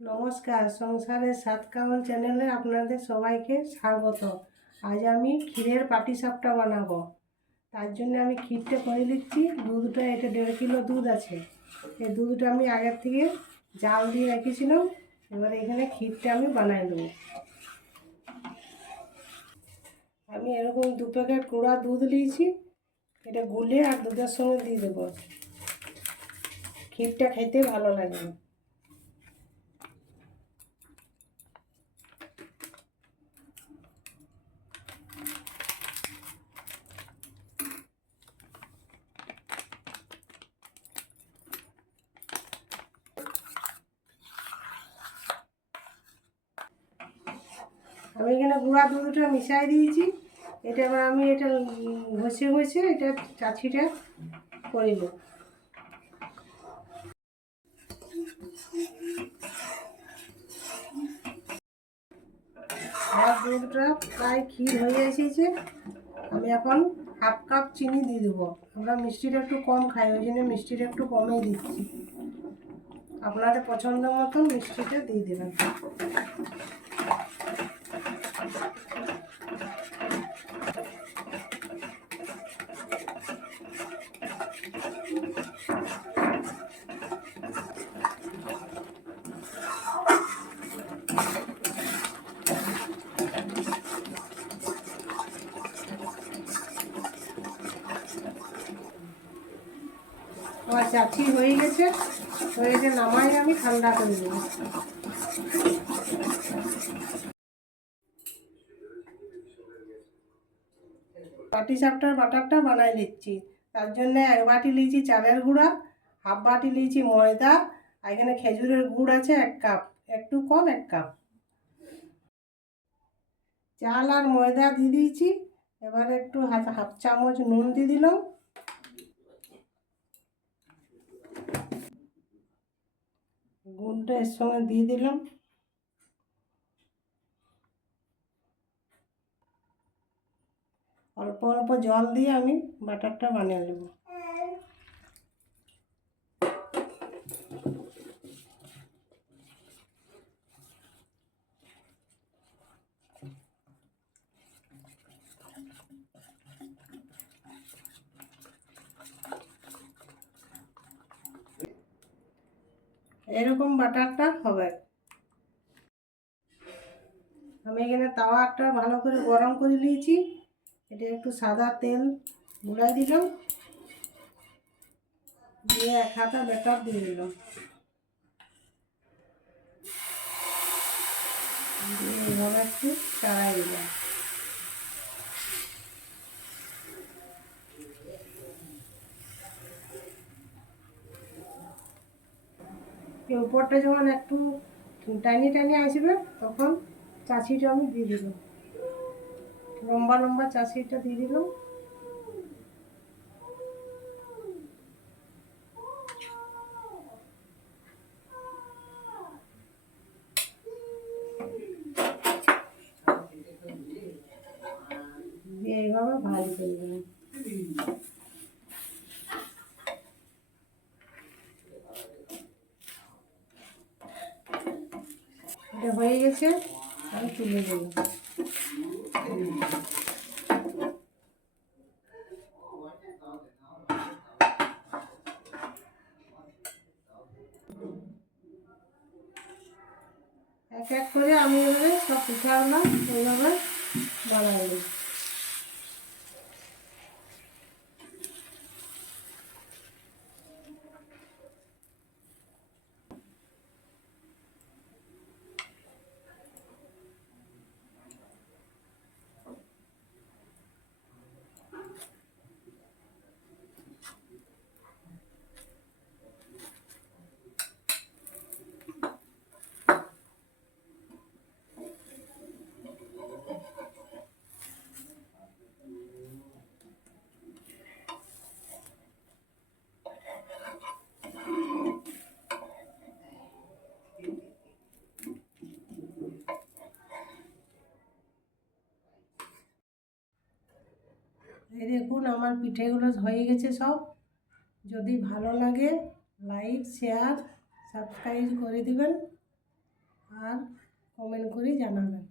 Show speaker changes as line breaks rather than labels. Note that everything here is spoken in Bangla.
নমস্কার, সংসারের সাত কামল চ্যানেলে আপনাদের সবাইকে স্বাগত। আজ আমি ক্ষীরের পাটিসাপটা বানাবো। তার জন্য আমি ক্ষীরটা করে দিচ্ছি দুধটা, এটা দেড় কিলো দুধ আছে। এই দুধটা আমি আগের থেকে জাল দিয়ে রেখেছিলাম। এবার এখানে ক্ষীরটা আমি বানাই দেবো আমি এরকম দু প্যাকেট কুড়া দুধ নিয়েছি। এটা গুলে আর দুধের সঙ্গে দিয়ে দেবো। ক্ষীরটা খেতে ভালো লাগবে আমি এখানে গুঁড়া দুধটা মিশাই দিয়েছি। এটা এবার আমি এটা ঘষে ঘষে এটা চাছিটা করে আমার দুধটা প্রায় ক্ষীর হয়ে এসেছে। আমি এখন হাফ কাপ চিনি দিয়ে দেবো। আমরা মিষ্টিটা একটু কম খাই, ওই জন্য মিষ্টিটা একটু কমেই দিচ্ছি। আপনাদের পছন্দ মতন মিষ্টিটা দিয়ে দেবেন। আমার চাচি হয়ে গেছে। হয়ে গেছে, নামাই আমি, ঠান্ডা করে দেবো। পাটি সাপটার বাটারটা বানাই নিচ্ছি। তার জন্য এক বাটি লিয়েছি চালের গুঁড়া, হাফ বাটি লিয়েছি ময়দা, আর এখানে খেজুরের গুড় আছে এক কাপ, একটু কম, এক কাপ। চাল আর ময়দা দিয়ে দিয়েছি। এবার একটু হাফ চামচ নুন দিয়ে দিলাম। গুড়টা এর সঙ্গে দিয়ে দিলাম। অল্প অল্প জল দিয়ে আমি বাটারটা বানিয়ে নেব। এরকম বাটারটা হবে। আমি এখানে তাওয়াটা ভালো করে গরম করে নিয়েছি। এটা একটু সাদা তেল গুলাই দিলাম। দিয়ে এক হাতা বেটার দিয়ে দিলাম। দিয়ে এইভাবে একটু চাড়াই দিলাম। উপরটা যখন একটু টাইনি টাইনি আসবে, তখন চাষিটা আমি দিয়ে দিলাম লম্বা লম্বা চাষিটা দিয়ে দিলাম এইভাবে ভাজি করে হয়ে গেছে আমি তুলে দিলাম এক এক করে আমি এভাবে সব পিঠাগুলো এইভাবে বানাই এই দেখুন, আমার পিঠেগুলো হয়ে গেছে সব। যদি ভালো লাগে লাইক শেয়ার সাবস্ক্রাইব করে দিবেন আর কমেন্ট করে জানাবেন।